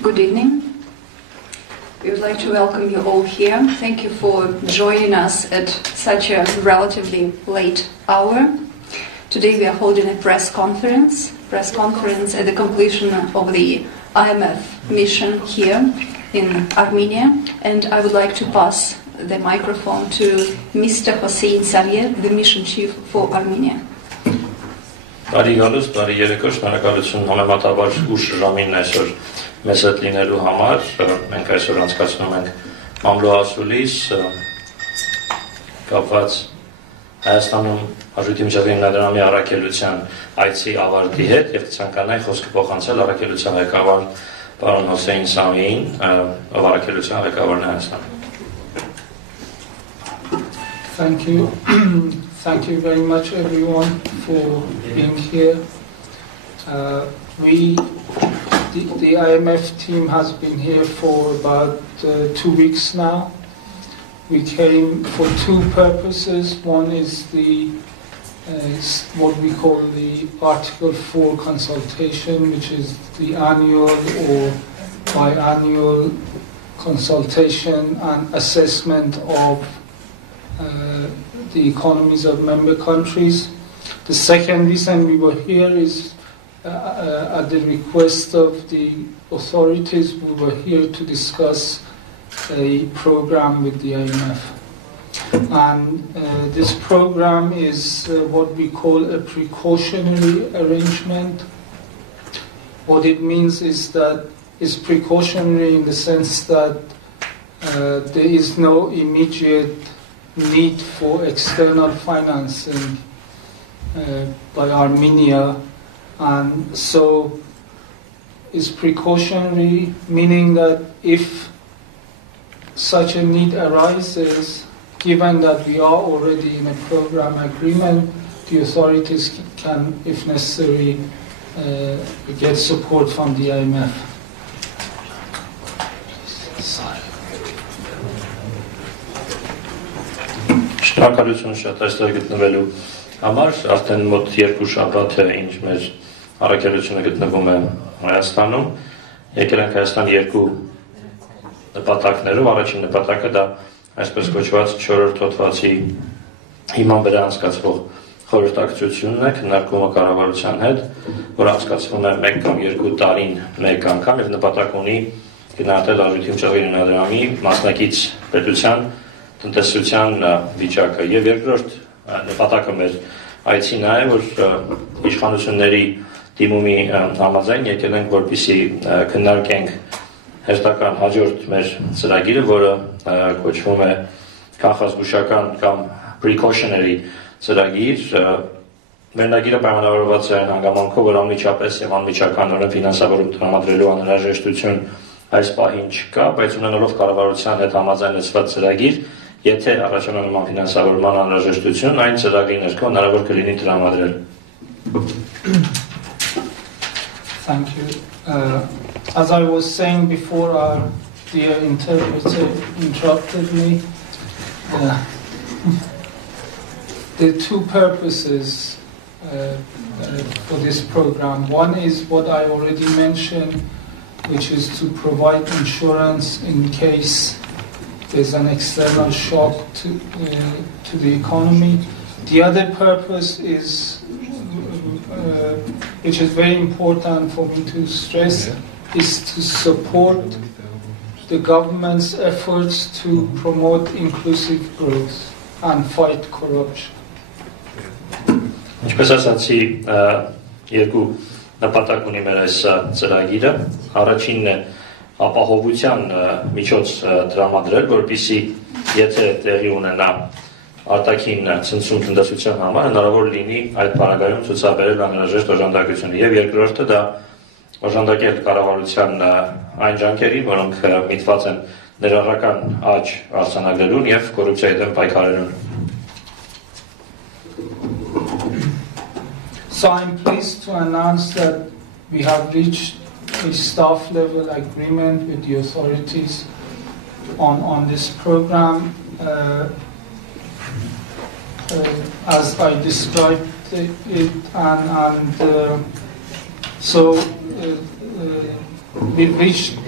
Good evening. We would like to welcome you all here. Thank you for joining us at such a relatively late hour. Today we are holding a press conference at the completion of the IMF mission here in Armenia, and I would like to pass the microphone to Mr. Hossein Saryer, the mission chief for Armenia. Բարի գալուս, բարի երեկո, շնորհակալություն համեմատաբար ուշ ժամին այսօր մեզ հետ լինելու համար։ Մենք այսօր անցկացնում ենք Մամուլի Ասուլիս կապված Հայաստանում Արժույթի Միջազգային Հիմնադրամի առաքելության Այցի Ավարտի հետ եւ ցանկանայի խոսքը փոխանցել առաքելության ղեկավար պարոն Հոսեյն Սամիին, ով առաքելության ղեկավարն է Հայաստանում։ Thank you. Thank you very much, everyone, for being here. The IMF team has been here for about 2 weeks now. We came for two purposes. One is what we call the Article 4 consultation, which is the annual or biannual consultation and assessment of the economies of member countries. The second reason we were here is at the request of the authorities. We were here to discuss a program with the IMF. And this program is what we call a precautionary arrangement. What it means is that it's precautionary in the sense that there is no immediate need for external financing by Armenia, and so it's precautionary, meaning that if such a need arises, given that we are already in a program agreement, the authorities can, if necessary, get support from the IMF. Շնորհակալություն շատ այստեղ գտնվելու համար, արդեն մոտ 2 շաբաթ է ինչ մեր առաքելությունը գտնվում է Հայաստանում։ Եկել ենք Հայաստան 2 նպատակներով, առաջին նպատակը դա այսպես կոչված 4-րդ հոդվածի հիման վրա անցկացվող խորհրդակցությունն է, քննարկումը կառավարության հետ, որ անցկացվում է 1 կամ 2 տարին մեկ անգամ եւ նպատակ ունի գնահատել Արժույթի Միջազգային Հիմնադրամի մասնակից պետության տնտեսության վիճակը եւ երկրորդ նպատակը մեր այցին է, որ իշխանությունների դիմումի համաձայն եկել ենք, որպեսզի քննարկենք հերթական հաջորդ մեր ծրագիրը, որը կոչվում է կանխազգուշական կամ precautionary ծրագիր։ Մերնագիրը պայմանավորված է այն հանգամանքով, որ անմիջապես եւ անմիջականորեն ֆինանսավորում տրամադրելու անհրաժեշտություն այս պահին չկա, բայց ունենալով կառավարության հետ համաձայնեցված ծրագիր, եթե առաջանա նման ֆինանսավորման անհրաժեշտություն, այն ծրագրի ներքո հնարավոր կլինի տրամադրել։ Thank you. As I was saying before, our dear interpreter interrupted me. There are two purposes for this program. One is what I already mentioned, which is to provide insurance in case there's an external shock to the economy. The other purpose is, which is very important for me to stress, is to support the government's efforts to promote inclusive growth and fight corruption. Ինչպես ասացի, երկու նպատակ ունի մեր այս ծրագիրը։ Առաջինն է ապահովության միջոց տրամադրել, որպեսզի եթե տեղի ունենա արտաքին ցնցում տնտեսության համար, հնարավոր լինի այդ բանակայում ցուցաբերել անհրաժեշտ օժանդակությունը։ Եվ երկրորդը դա օժանդակել կառավարության այն ջանքերին, որոնք միտված են ներառական աճ արձանագրելուն եւ կոռուպցիայի դեմ պայքարելուն։ So I'm pleased to announce that we have reached a staff level agreement with the authorities on this program. As I described it, and so we've reached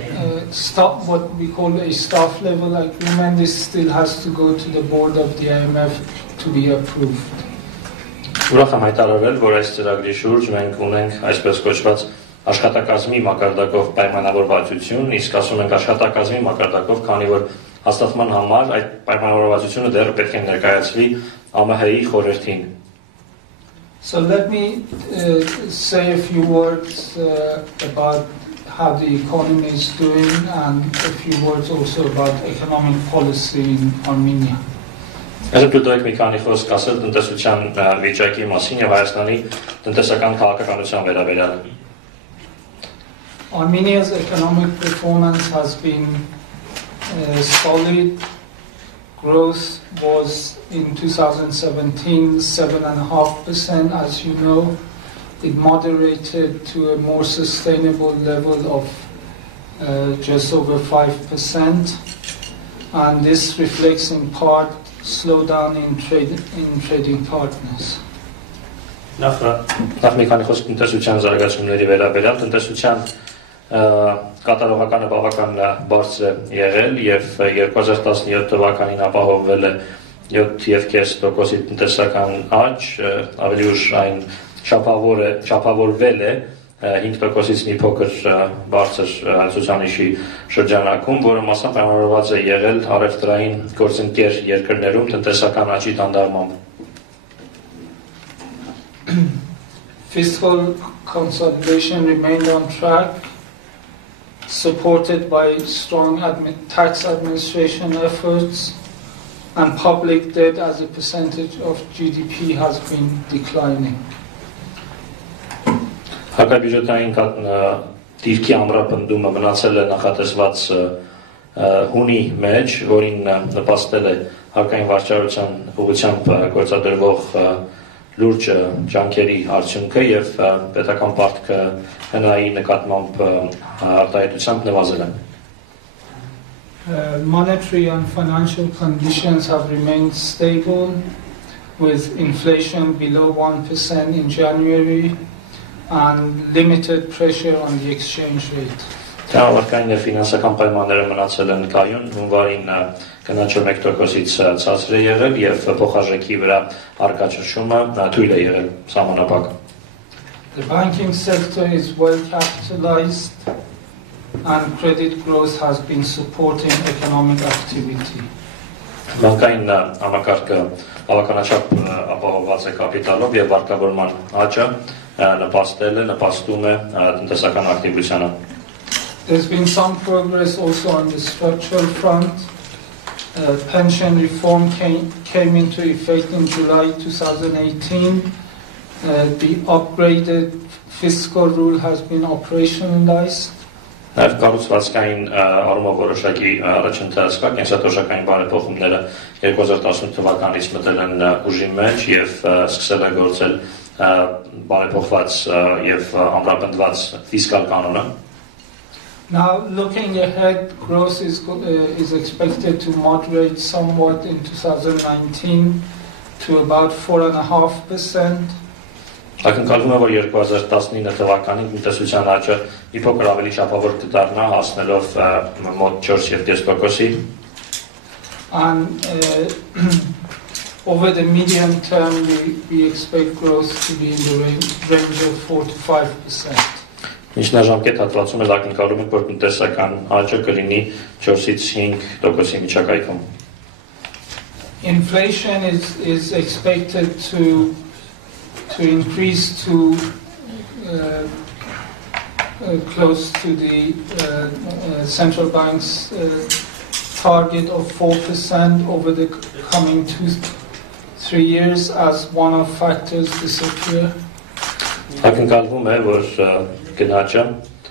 what we call a staff level agreement. This still has to go to the board of the IMF to be approved. Ուրախ եմ հայտարարել, որ այս ծրագրի շուրջ մենք ունենք այսպես կոչված աշխատակազմի մակարդակով պայմանավորվածություն, իսկ ասում ենք աշխատակազմի մակարդակով, քանի որ հաստատման համար այդ պայմանավորվածությունը դեռ պետք է ներկայացվի ԱՄՀ-ի խորհրդին։ So let me say a few words about how the economy is doing and a few words also about economic policy in Armenia. Այսօր դուք եք մի քանի խոսք ասել տնտեսության վիճակի մասին եւ Հայաստանի տնտեսական քաղաքականության վերաբերյալ։ Armenia's economic performance has been solid. Growth was in 2017 7.5%. As you know, it moderated to a more sustainable level of just over 5%, and this reflects in part slowdown in trading partners. Նախ մի քանի խոսք տնտեսության զարգացումների վերաբերյալ, տնտեսության կատարողականը բավական բարձր է եղել եւ 2017 թվականին ապահովվել է 7.5% տնտեսական աճ, ավելի ուշ այն չափավորվել է 5%-ից մի փոքր բարձր ցուցանիշի շրջանակում, որը մասամբ պայմանավորված է եղել առևտրային գործընկեր երկրներում տնտեսական աճի դանդաղմամբ։ Fiscal consolidation remained on track, supported by strong tax administration efforts, and public debt as a percentage of GDP has been declining. Հակաբյուջետային դիրքի ամրապնդումը մնացել է նախատեսված հունի մեջ, որին նպաստել է հարկային վարչարության ուղղությամբ գործադրվող լուրջ ջանքերի արդյունքը եւ պետական պարտքը հնայի նկատմամբ արտահայտությամբ նվազել են։ Monetary and financial conditions have remained stable, with inflation below 1% in January and limited pressure on the exchange rate. Քաղաքային եւ ֆինանսական պայմանները մնացել են կայուն, հունվարին գնաճը 1%-ից ցածր է եղել եւ փոխարժեքի վրա առկա ճնշումը թույլ է եղել սահմանապակ։ The banking sector is well capitalized and credit growth has been supporting economic activity. Բանկային համակարգը բավականաչափ ապահովված է կապիտալով եւ վարկավորման աճը նպաստում է տնտեսական ակտիվությանը։ There's been some progress also on the structural front. Pension reform came into effect in July 2018. The upgraded fiscal rule has been operationalized. Նաև կառուցվածքային առումով որոշակի առաջընթաց կա, կենսաթոշակային բարեփոխումները 2018 թվականից մտել են ուժի մեջ եւ սկսել է գործել բարեփոխված եւ ամրապնդված ֆիսկալ կանոնը։ Now, looking ahead, growth is expected to moderate somewhat in 2019 to about 4.5%. Ակնկալվում է, որ 2019 թվականին տնտեսության աճը մի փոքր ավելի չափավոր կդառնա, հասնելով մոտ 4.5%-ի։ And over the medium term, we expect growth to be in the range of 4 to 5%. Միջնաժամկետ հատվածում էլ ակնկալում ենք, որ տնտեսական աճը կլինի 4-ից 5%-ի միջակայքում։ Inflation is expected to increase to close to the central bank's target of 4% over the coming 2-3 years as one-off factors disappear. Ակնկալվում է, որ գնաճը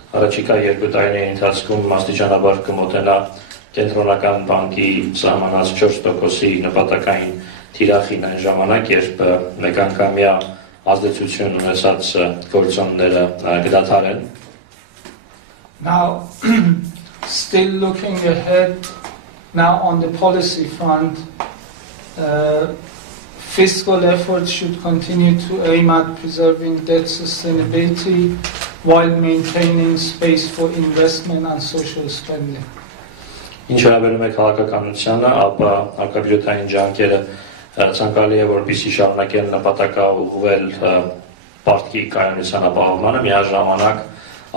առաջիկա 2 տարիների ընթացքում աստիճանաբար կմոտենա կենտրոնական բանկի սահմանած 4%-ի նպատակային թիրախին այն ժամանակ, երբ մեկանգամյա ազդեցություն ունեցած գործոնները կդադարեն։ Now, still looking ahead, now on the policy front, fiscal efforts should continue to aim at preserving debt sustainability while maintaining space for investment and social spending. Ինչ վերաբերում է քաղաքականությանը, ապա հարկաբյուջետային ջանքերը ցանկալի է, որպեսզի շարունակեն նպատակաուղղվել պարտքի կայունության ապահովմանը, միաժամանակ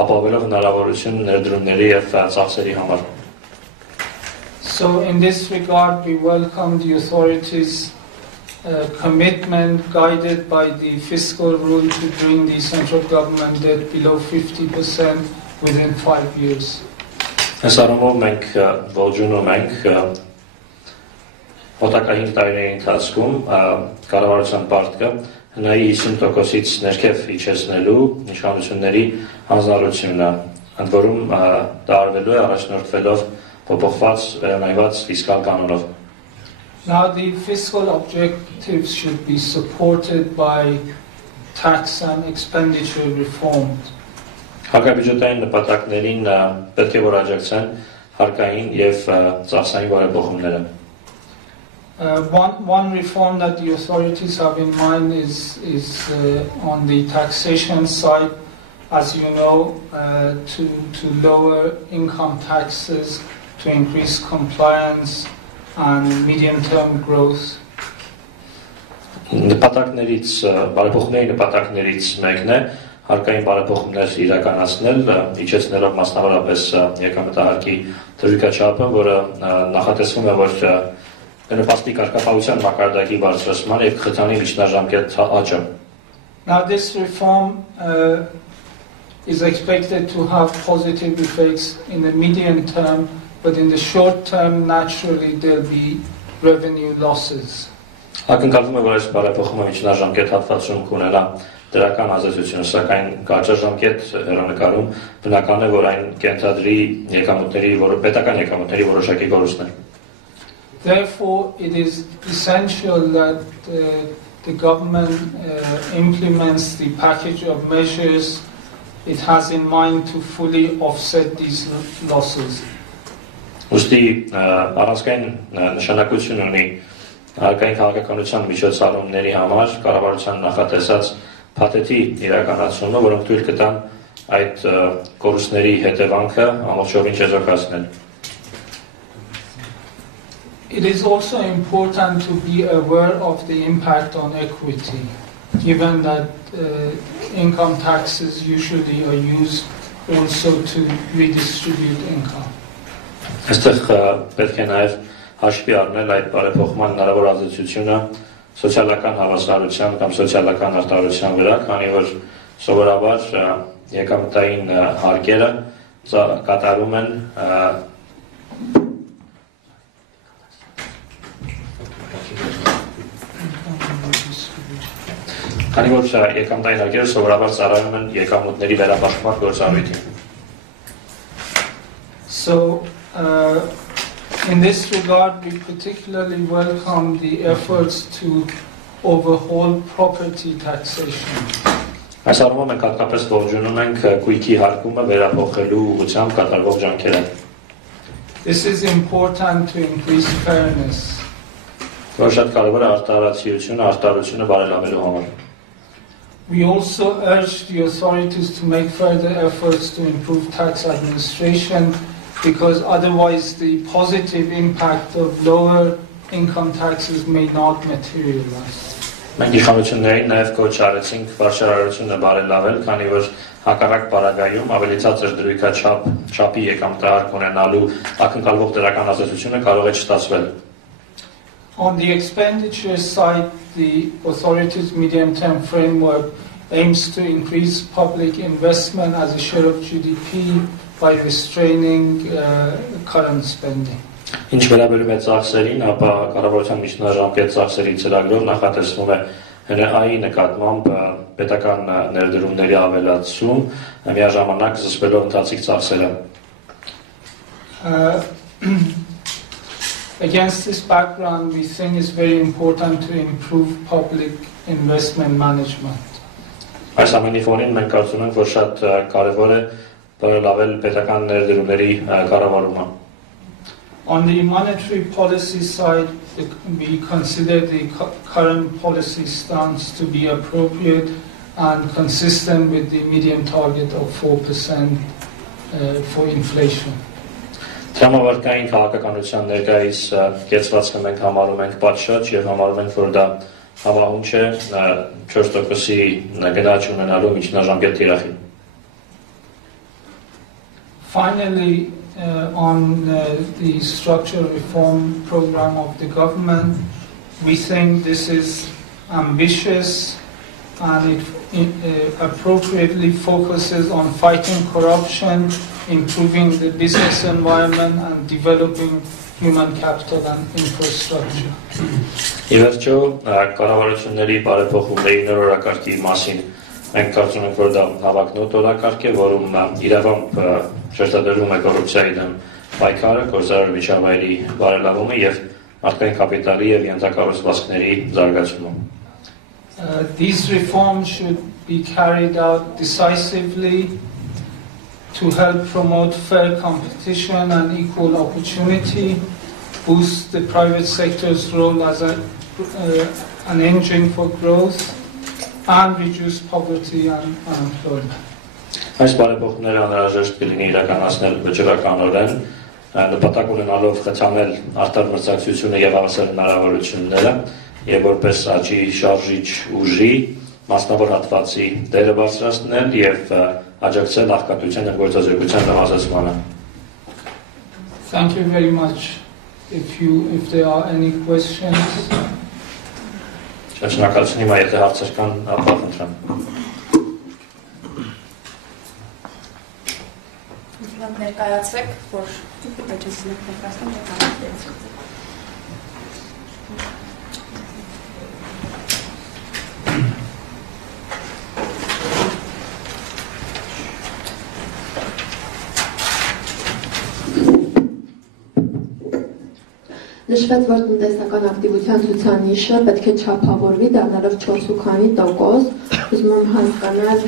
ապահովելով հնարավորություն ներդրումների եւ ծախսերի համար։ So in this regard, we welcome the authorities' commitment guided by the fiscal rule to bring the central government debt below 50% within 5 years. Այս առումով մենք ողջունում ենք մոտակա 5 տարիների ընթացքում կառավարության պարտքը հնայի 50%-ից ներքև իջեցնելու իշխանությունների հանձնարարությունը, ընդ որում դա արվելու է առաջնորդվելով փոփոխված վերանայված ֆիսկալ կանոնով։ Now the fiscal objectives should be supported by tax and expenditure reforms. Հարկաբյուջետային նպատակներին պետք է որ աջակցեն հարկային եւ ծախսային բարեփոխումները։ One reform that the authorities have in mind is on the taxation side, as you know, to lower income taxes, to increase compliance and medium-term growth. Բարեփոխումների նպատակներից մեկն է հարկային բարեփոխումներ իրականացնել, իջեցնելով մասնավորապես եկամտահարկի դրույքաչափը, որը նախատեսվում է, որ կնպաստի կարգապահության մակարդակի բարձրացման եւ կխթանի միջնաժամկետ աճը։ Now this reform is expected to have positive effects in the medium term, but in the short term, naturally there'll be revenue losses. Ակնկալվում է, որ այս բարեփոխումը միջնաժամկետ հատվածում կունենա դրական ազդեցություն, սակայն կարճաժամկետ հեռանկարում բնական է, որ այն կենտրադրի պետական եկամուտների որոշակի կորուստներ։ Therefore, it is essential that the government implements the package of measures it has in mind to fully offset these losses. Ուստի առանցքային նշանակություն ունի հարկային քաղաքականության միջոցառումների համար կառավարության նախատեսած փաթեթի իրականացումը, որոնք թույլ կտան այդ կորուստների հետևանքը ամբողջովին չեզոքացնել։ It is also important to be aware of the impact on equity, given that income taxes usually are used also to redistribute income. Այստեղ պետք է նաև հաշվի առնել այդ բարեփոխման հնարավոր ազդեցությունը սոցիալական հավասարության կամ սոցիալական արտադրության վրա, քանի որ սովորաբար եկամտային հարկերը կատարում են քանի որ եկամտային հարկերը սովորաբար ծառայում են եկամուտների վերապաշխման գործառույթին։ So in this regard, we particularly welcome the efforts to overhaul property taxation. Այս առումով մենք հատկապես ողջունում ենք գույքի հարկումը վերափոխելու ուղղությամբ կատարվող ջանքերը։ This is important to increase fairness. Որ շատ կարևոր է արտարությունը բարելավելու համար։ We also urge the authorities to make further efforts to improve tax administration, because otherwise the positive impact of lower income taxes may not materialize. Մենք իշխանություններին նաև կոչ արեցինք վարչարարությունը բարելավել, քանի որ հակառակ պարագայում ավելի ցածր դրույքաչափի եկամտահարկ ունենալու ակնկալվող դրական ազդեցությունը կարող է չստացվել։ On the expenditure side, the authorities' medium-term framework aims to increase public investment as a share of GDP by restraining current spending. Ինչ վերաբերում է ծախսերին, ապա կառավարության միջնաժամկետ ծախսերի ծրագրով նախատեսվում է ՀՆԱ-ի նկատմամբ պետական ներդրումների ավելացում, միաժամանակ զսպելով ընթացիկ ծախսերը։ Against this background, we think it's very important to improve public investment management. Այս ամենի ֆոնին մենք կարծում ենք, որ շատ կարևոր է բարելավել պետական ներդրումների կառավարումը։ On the monetary policy side, we consider the current policy stance to be appropriate and consistent with the median target of 4% for inflation. Տրամավարկային քաղաքականության ներկայիս կեցվածքը մենք համարում ենք պատշաճ եւ համարում ենք, որ դա հավահունչ է 4%-ի գնաճ ունենալու միջնաժամկետ թիրախին։ Finally, on the structural reform program of the government, we think this is ambitious and it appropriately focuses on fighting corruption, improving the business environment and developing human capital and infrastructure. Իվերջո կառավարությունների բարեփոխումների նորորակարգի մասին մենք կարծում ենք, որ դա հավակնոտ օրակարգ է, որում իրավամբ շեշտադրվում է կոռուպցիայի դեմ պայքարը, գործարար միջավայրի բարելավումը եւ մարդկային կապիտալի եւ ենթակառուցվածքների զարգացումը։ These reforms should be carried out decisively to help promote fair competition and equal opportunity, boost the private sector's role as an engine for growth, and reduce poverty and unemployment. Այս բարեփոխումները անհրաժեշտ կլինի իրականացնել վճռականորեն, նպատակ ունենալով խթանել արտար մրցակցությունը եւ հավասար հնարավորությունները եւ որպես աճի շարժիչ ուժի մասնավոր հատվածի դերը բարձրացնել եւ աջակցել աղքատության եւ գործազրկության նվազեցմանը։ Thank you very much. If there are any questions. Շնորհակալություն, հիմա եթե հարցեր կան, ապա խնդրեմ։ Ներկայացրեք, որ բջջին ներկայացնում եք։ Նշված, որ տնտեսական ակտիվության ցուցանիշը պետք է չափավորվի, դառնալով 4.5%, ուզում եմ հասկանալ,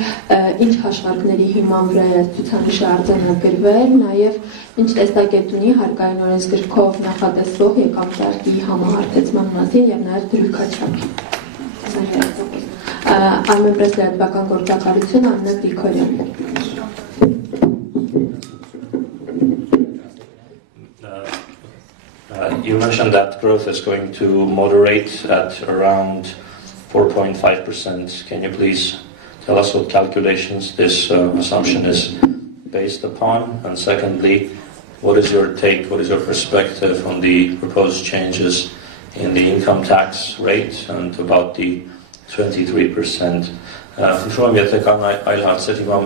ինչ հաշվարկների հիման վրա է այս ցուցանիշը արձանագրվել, նաև ինչ տեսակետ ունի հարկային օրենսգրքով նախատեսվող եկամտարկի համահարթեցման մասին եւ նաև դրույքաչափի։ Armenian լրատվական գործակալություն Աննա Գրիգորյան։ You mentioned that growth is going to moderate at around 4.5%. Can you please tell us what calculations this assumption is based upon? And secondly, what is your take, what is your perspective on the proposed changes in the income tax rate and about the 23%? Խնդրում եմ, եթե կան այլ հարցեր, հիմա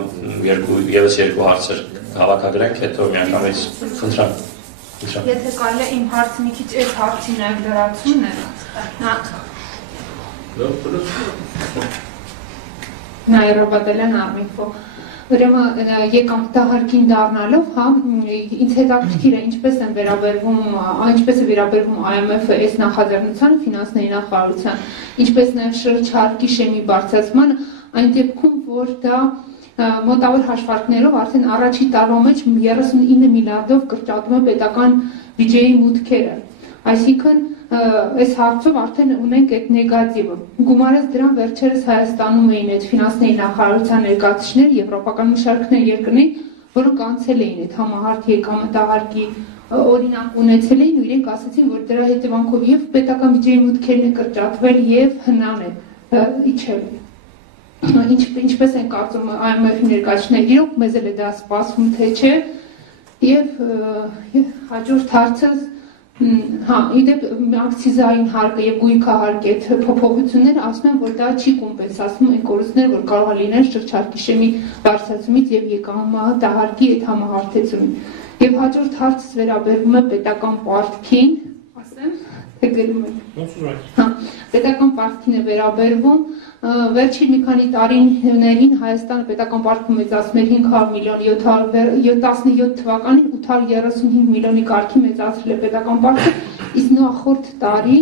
եւս երկու հարցեր հավաքագրենք, հետո միանգամից խնդրեմ։ Եթե կարելի է իմ հարցը մի քիչ այս հարցին այլ լրացումն է, նա երբատելեն արմիքո։ Ուրեմն եկամտահարկին դառնալով, հա, ինձ հետաքրքիր է ինչպես է վերաբերվում IMF-ը այս նախաձեռնությանը, ֆինանսների նախարարության, ինչպես նաև շրջարկի շեմի բարձրացմանը, այն դեպքում, որ դա մոտավոր հաշվարկներով արդեն առաջի տարվա մեջ 39 միլիարդով կրճատում է պետական բյուջեի մուտքերը։ Այսինքն այս հարցով արդեն ունենք այդ նեգատիվը։ Գումարած դրան վերջերս Հայաստանում էին այդ ֆինանսների նախարարության ներկայացուցիչներ, եվրոպական մշակներ երկրներ, որոնք անցել էին այդ համահարթ եկամտահարկի օրինակ ունեցել էին ու իրենք ասացին, որ դրա հետևանքով եւ պետական բյուջեի մուտքերն է կրճատվել եւ հնան է իջել։ Ինչպես են կարծում IMF-ի ներկայացուցիչները, իրոք մեզ էլ է դա սպասվում թե չէ, եւ հաջորդ հարցը, հա, իդեպ ակցիզային հարկը եւ գույքահարկի այդ փոփոխությունները ասում են, որ դա չի կոմպենսացնում այն կորուստները, որ կարող է լինել շրջարկի շեմի բարձրացումից եւ եկամտահարկի այդ համահարթեցումից։ Եվ հաջորդ հարցը վերաբերվում է պետական պարտքին, ասեմ, Պետական պարտքին է վերաբերվում, վերջին մի քանի տարիներին Հայաստանը պետական պարտքը մեծացել 500 միլիոն, 17 թվականին 835 միլիոնի կարգի մեծացրել է պետական պարտքը, իսկ նախորդ տարի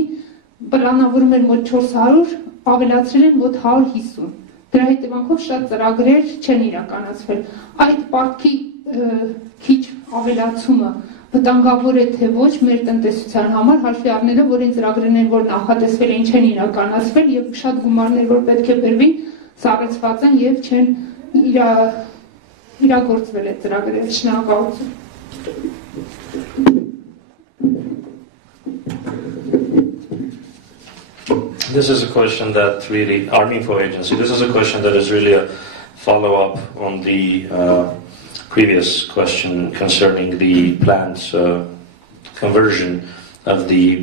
պլանավորում էր մոտ 400, ավելացրել են մոտ 150։ Դրա հետևանքով շատ ծրագրեր չեն իրականացվել։ Այդ պարտքի քիչ ավելացումը վտանգավոր է թե ոչ մեր տնտեսության համար, հաշվի առնելով, որ այն ծրագրերն, որ նախատեսվել են, չեն իրականացվել եւ շատ գումարներ, որ պետք է բերվին, սառեցված են եւ չեն իրագործվել այդ ծրագրերը։ Շնորհակալություն։ This is a question that really, Armenian agency, this is a question that is really a follow-up on the previous question concerning the planned conversion of the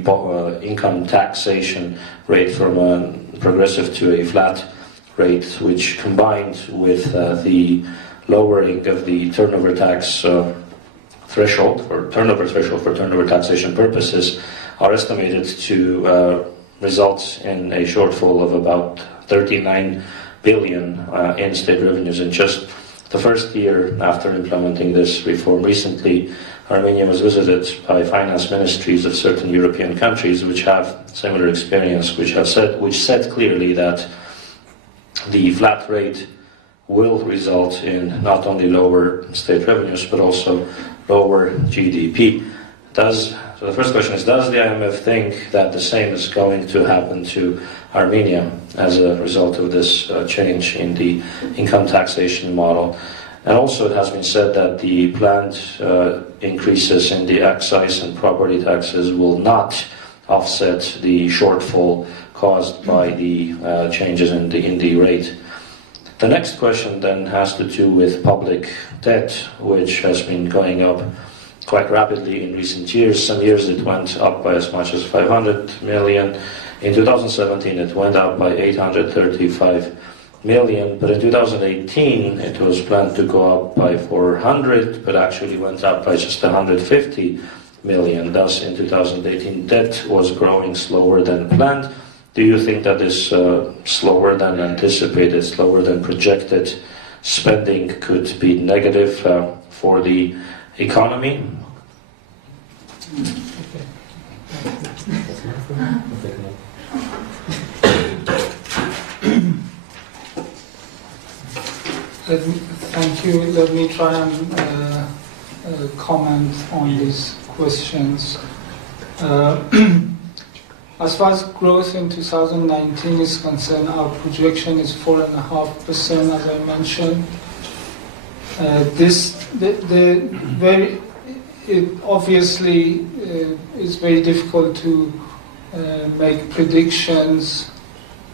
income taxation rate from a progressive to a flat rate, which combined with the lowering of the turnover tax threshold, or turnover threshold for turnover taxation purposes, are estimated to results in a shortfall of about 39 billion in state revenues in just the first year after implementing this reform. Recently, Armenia was visited by finance ministries of certain European countries which have similar experience, which said clearly that the flat rate will result in not only lower state revenues but also lower GDP. So the first question is, does the IMF think that the same is going to happen to Armenia as a result of this change in the income taxation model? And also it has been said that the planned increases in the excise and property taxes will not offset the shortfall caused by the changes in the rate. The next question then has to do with public debt, which has been going up quite rapidly in recent years. Some years it went up by as much as 500 million. In 2017 it went up by 835 million, but in 2018 it was planned to go up by 400, but actually went up by just 150 million. Thus in 2018 debt was growing slower than planned. Do you think that this slower than anticipated, slower than projected spending could be negative for the economy? Thank you. Let me try and comment on these questions. As far as growth in 2019 is concerned, our projection is 4.5%, as I mentioned. It obviously is very difficult to make predictions,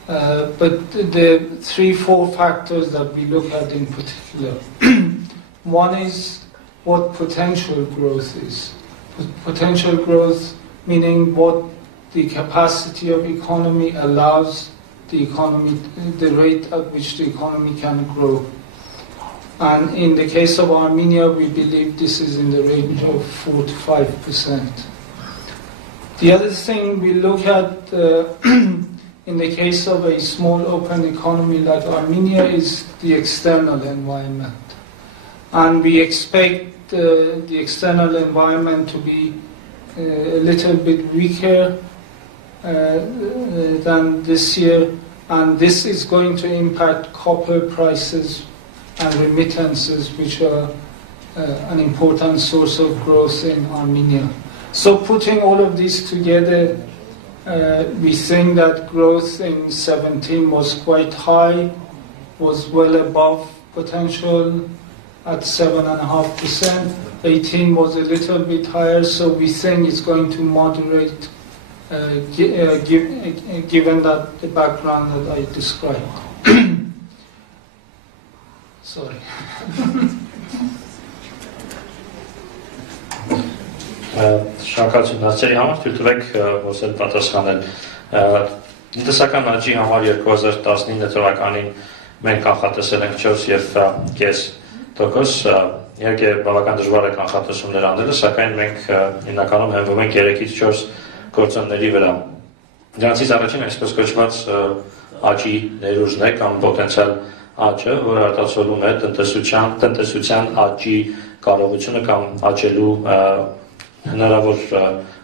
but the 3-4 factors that we look at in particular. One is what potential growth is. Potential growth meaning what the capacity of economy allows the economy, the rate at which the economy can grow. And in the case of Armenia, we believe this is in the range of 4 to 5%. The other thing we look at in the case of a small open economy like Armenia is the external environment. And we expect the external environment to be a little bit weaker than this year, and this is going to impact copper prices and remittances, which are an important source of growth in Armenia. So putting all of these together, we think that growth in 2017 was quite high, was well above potential at 7.5%. 18 was a little bit higher, so we think it's going to moderate given that the background that I described. Sorry. Շնորհակալություն հարցերի համար, թույլ տվեք ոսել պատասխանել։ Տնտեսական աճի համար 2019 թվականին մենք կանխատեսել ենք 4.5%։ Իհարկե բավական դժվար է կանխատեսումներ անելը, սակայն մենք հիմնականում հենվում ենք 3-ից 4 գործոնների վրա։ Դրանցից առաջին այսպես կոչված աճի ներուժն է կամ պոտենցիալ աճը, որը արտացոլում է տնտեսության աճի կարողությունը կամ աճելու հնարավոր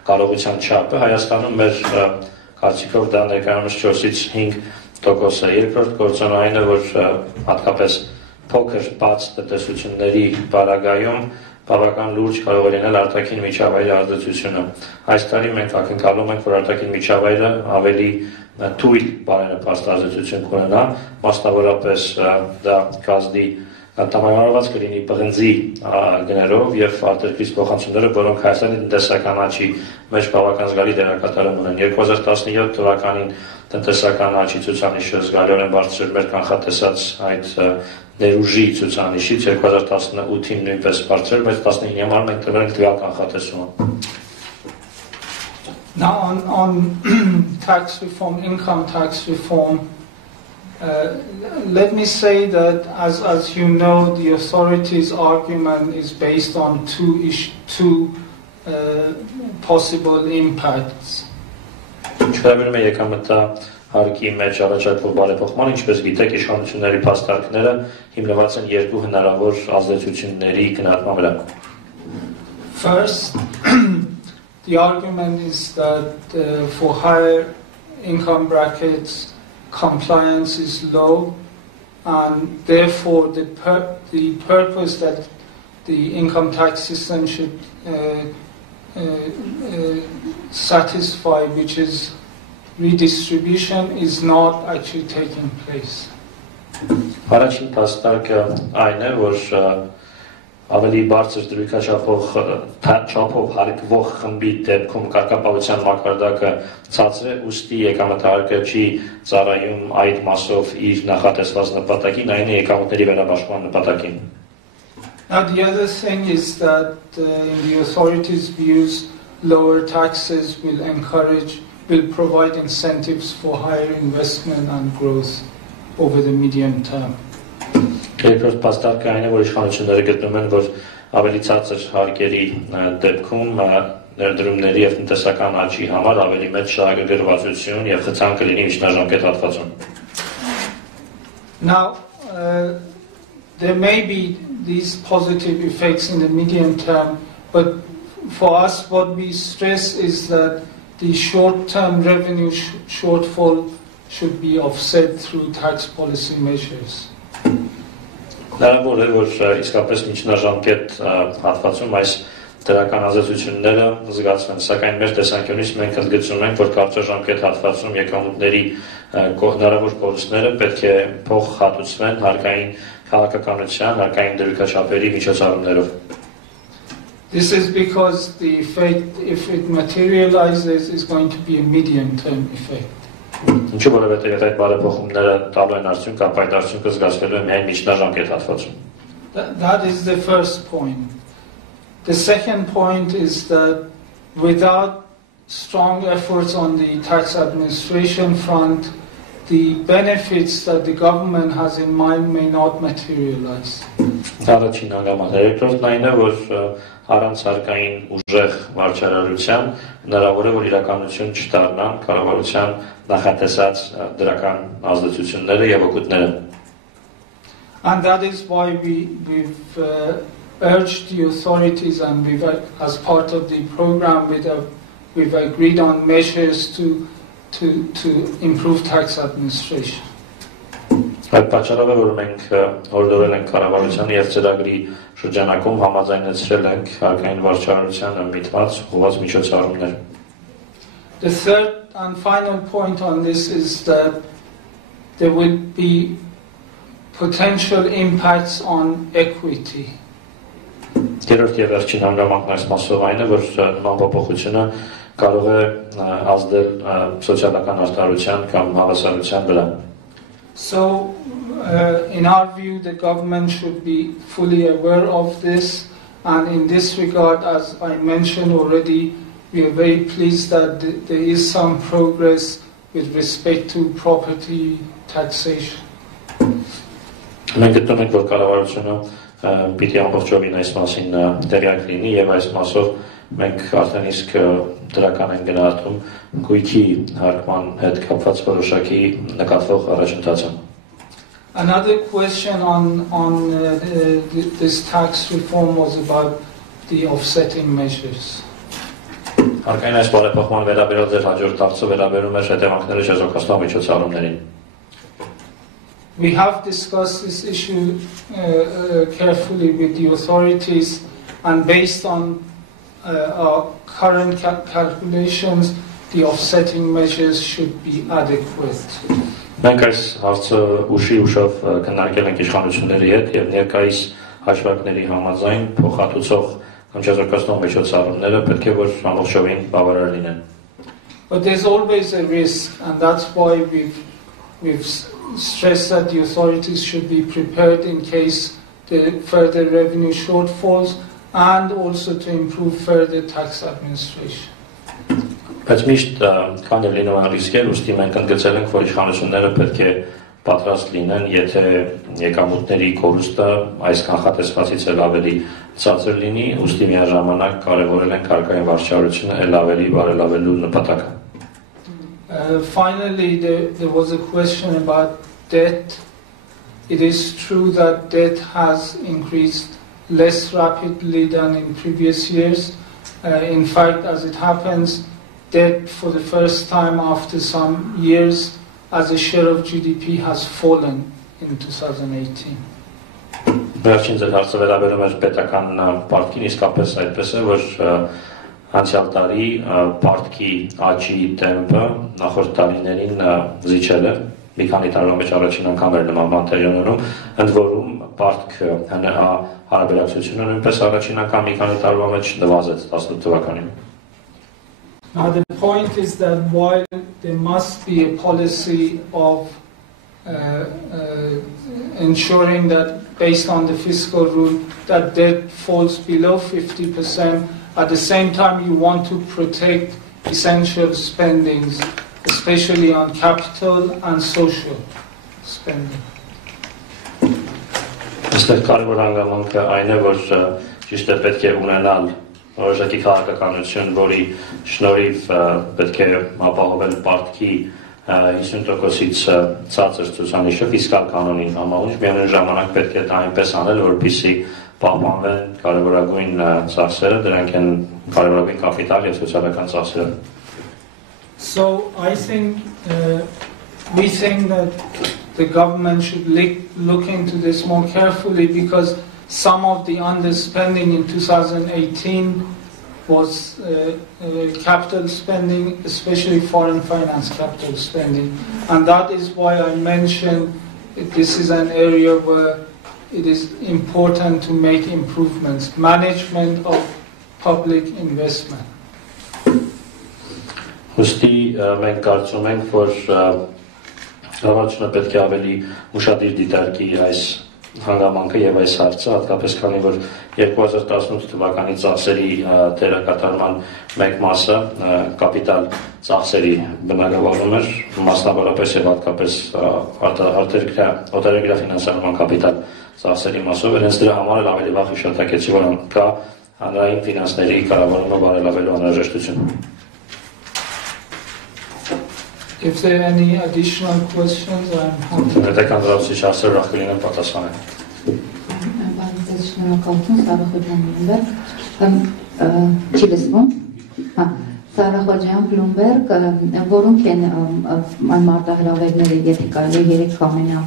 կարողության չափը։ Հայաստանում մեր կարծիքով դա ներկայումս 4-ից 5% է։ Երկրորդ գործոնը այն է, որ հատկապես փոքր բաց տնտեսությունների բարագայում բավական լուրջ կարող է լինել արտաքին միջավայրի ազդեցությունը։ Այս տարի մենք ակնկալում ենք, որ արտաքին միջավայրը ավելի թույլ բարենպաստ ազդեցություն կունենա, մասնավորապես դա գազդի Տամայնավորված կլինի պղնձի գներով եւ արտերկրից փոխանցումները, որոնք Հայաստանի տնտեսական աճի մեջ բավական զգալի դերակատարում ունեն։ 2017 թվականին տնտեսական աճի ցուցանիշը զգալիորեն բարձր մեր կանխատեսած այդ ներուժի ցուցանիշից 2018-ին նույնպես բարձր, բայց 19-ի համար մենք տվել ենք տվյալ կանխատեսումը։ Now on tax reform, income tax reform, let me say that, as you know, the authorities' argument is based on two possible impacts. Չկայանում է եկամտա հարկի մեջ առաջարկվող բարեփոխման, ինչպես գիտեք, իշխանությունների փաստարկները հիմնված են երկու հնարավոր ազդեցությունների գնահատման վրա։ First, the argument is that for higher income brackets, compliance is low, and therefore the purpose that the income tax system should satisfy, which is redistribution, is not actually taking place. Առաջին փաստարկը այն է, որ ավելի բարձր դրույքաչափով հարկվող խմբի դեպքում կարգապահության մակարդակը ցածր է, ուստի եկամտահարկը չի ծառայում այդ մասով իր նախատեսված նպատակին, այն է եկամուտների վերաբաշխման նպատակին։ Now the other thing is that in the authorities' views, lower taxes will provide incentives for higher investment and growth over the medium term. Երկրորդ փաստարկը այն է, որ իշխանությունները գտնում են, որ ավելի ցածր հարկերի դեպքում ներդրումների եւ տնտեսական աճի համար ավելի մեծ շահագրգռվածություն եւ խցան կլինի միջնաժամկետ հատվածում։ Now there may be these positive effects in the medium term, but for us what we stress is that the short-term revenue shortfall should be offset through tax policy measures. Հնարավոր է, որ իսկապես միջնաժամկետ հատվածում այս դրական ազդեցությունները զգացվեն, սակայն մեր տեսանկյունից մենք ընդգծում ենք, որ կարճաժամկետ հատվածում եկամուտների հնարավոր կորուստները պետք է փոխհատուցվեն հարկային քաղաքականության, հարկային դրույքաչափերի միջոցառումներով։ This is because the effect, if it materializes, is going to be a medium-term effect. Ինչու որովհետև այդ բարեփոխումները տալու են արդյունք, ապա այդ արդյունքը զգացվելու է միայն միջնաժամկետ հատվածում։ That is the first point. The second point is that without strong efforts on the tax administration front, the benefits that the government has in mind may not materialize. Առաջին հանգամանքը երկրորդն այն է, որ առանց հարկային ուժեղ վարչարարության հնարավոր է, որ իրականություն չդառնան կառավարության նախատեսած դրական ազդեցությունները եւ օգուտները։ And that is why we've urged the authorities, and as part of the program we've agreed on measures to improve tax administration. Այդ պատճառով է, որ մենք հորդորել ենք կառավարությանը եւ ծրագրի շրջանակում համաձայնեցրել ենք հարկային վարչարարությանը միտված ուղղված միջոցառումներ։ The third and final point on this is that there will be potential impacts on equity. Երրորդ եւ վերջին հանգամանքն այս մասով այն է, որ նման փոփոխությունը կարող է ազդել սոցիալական արտարության կամ հավասարության վրա։ So, in our view, the government should be fully aware of this, and in this regard, as I mentioned already, we are very pleased that there is some progress with respect to property taxation. Մենք գտնում ենք, որ կառավարությունը պիտի ամբողջովին այս մասին տեղյակ լինի եւ այս մասով մենք արդեն իսկ դրական ենք գնահատում գույքի հարկման հետ կապված որոշակի նկատվող առաջընթացը։ Another question on this tax reform was about the offsetting measures. Հարկային այս բարեփոխման վերաբերյալ ձեր հաջորդ հարցը վերաբերում է հետևանքները շեզոքացնող միջոցառումներին։ We have discussed this issue carefully with the authorities, and based on our current calculations, the offsetting measures should be adequate. Մենք այս հարցը ուշով քննարկել ենք իշխանությունների հետ եւ ներկայիս հաշվարկների համաձայն փոխհատուցող կամ շեզոքացնող միջոցառումները պետք է որ ամբողջովին բավարար լինեն։ But there's always a risk, and that's why we've stressed that the authorities should be prepared in case there are further revenue shortfalls, and also to improve further tax administration. Բայց միշտ կան եւ լինում են ռիսկեր, ուստի մենք ընդգծել ենք, որ իշխանությունները պետք է պատրաստ լինեն, եթե եկամուտների կորուստը այս կանխատեսվածից էլ ավելի ցածր լինի, ուստի միաժամանակ կարևորել ենք հարկային վարչարությունը էլ ավելի բարելավելու նպատակը։ Finally, there was a question about debt. It is true that debt has increased less rapidly than in previous years. In fact, as it happens, debt for the first time after some years as a share of GDP has fallen in 2018. Վերջին ձեր հարցը վերաբերում էր պետական պարտքին, իսկապես այդպես է, որ անցյալ տարի պարտքի աճի տեմպը նախորդ տարիներին զիջել է, մի քանի տարվա մեջ առաջին անգամ էր նման բան տեղի ունենում, ընդ որում պարտք հարաբերակցությունը նույնպես առաջին անգամ մի քանի տարվա մեջ նվազեց 18 թվականին։ Now the point is that while there must be a policy of ensuring that based on the fiscal rule that debt falls below 50%, at the same time you want to protect essential spendings, especially on capital and social spending. Այստեղ կարևոր հանգամանքը այն է, որ ճիշտ է պետք է ունենալ որոշակի քաղաքականություն, որի շնորհիվ պետք է ապահովել պարտքի 50%-ից ցածր ցուցանիշը ֆիսկալ կանոնին համահունչ, միևնույն ժամանակ պետք է դա այնպես անել, որպեսզի պահպանվեն կարևորագույն ծախսերը, դրանք են կարևորագույն կապիտալ եւ սոցիալական ծախսերը։ So I think we think that the government should look into this more carefully, because some of the underspending in 2018 was capital spending, especially foreign finance capital spending. And that is why I mentioned this is an area where it is important to make improvements. Management of public investment. Ուստի մենք կարծում ենք, որ Ավարտինը պետք է ավելի ուշադիր դիտարկի այս հանգամանքը եւ այս հարցը, հատկապես քանի որ 2018 թվականի ծախսերի դերակատարման մեկ մասը կապիտալ ծախսերի բնագավառում էր, մասնավորապես եւ հատկապես արտերկրյա ֆինանսավորման կապիտալ ծախսերի մասով, հենց դրա համար էլ ավելի վաղ հիշատակեցի, որ կա հանրային ֆինանսների կառավարումը բարելավելու անհրաժեշտություն։ If there are any additional questions, I'm happy. Պետական դրացի հարցեր ուրախ կլինեմ պատասխանել։ Բանից շնորհակալություն Սարախոջյան Բլումբերգ, չի լսվում։ Սարախոջյան Բլումբերգ, որոնք են այն մարտահրավերները, եթե կարելի է 3 ամենա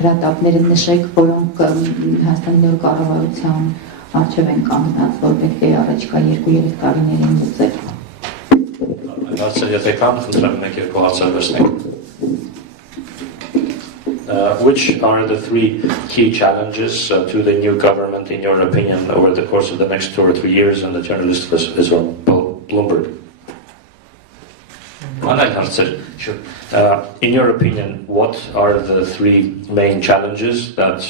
հրատապները նշեք, որոնք Հայաստանի նոր կառավարության առջև են կանգնած, որ պետք է առաջիկա 2-3 տարիներին լուծել։ Which are the 3 key challenges to the new government, in your opinion, over the course of the next 2 or 3 years? And the journalist is Bloomberg. In your opinion, what are the 3 main challenges that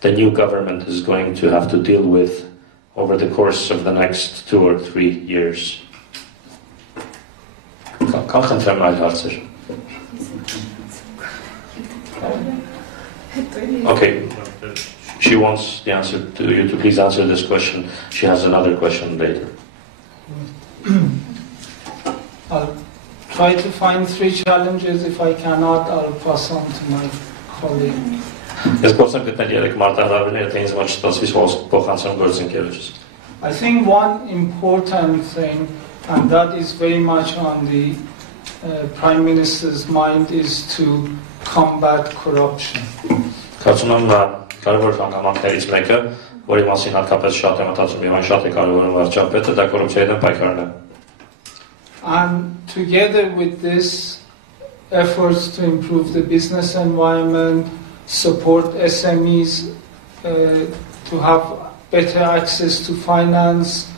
the new government is going to have to deal with over the course of the next 2 or 3 years? Okay. she wants the answer to you to please answer this question. She has another question later. I'll try to find 3 challenges. If I cannot, I'll pass on to my colleague. I think one important thing, and that is very much on the Prime Minister's mind, is to combat corruption. And together with this, efforts to improve the business environment, support SMEs to have better access to finance,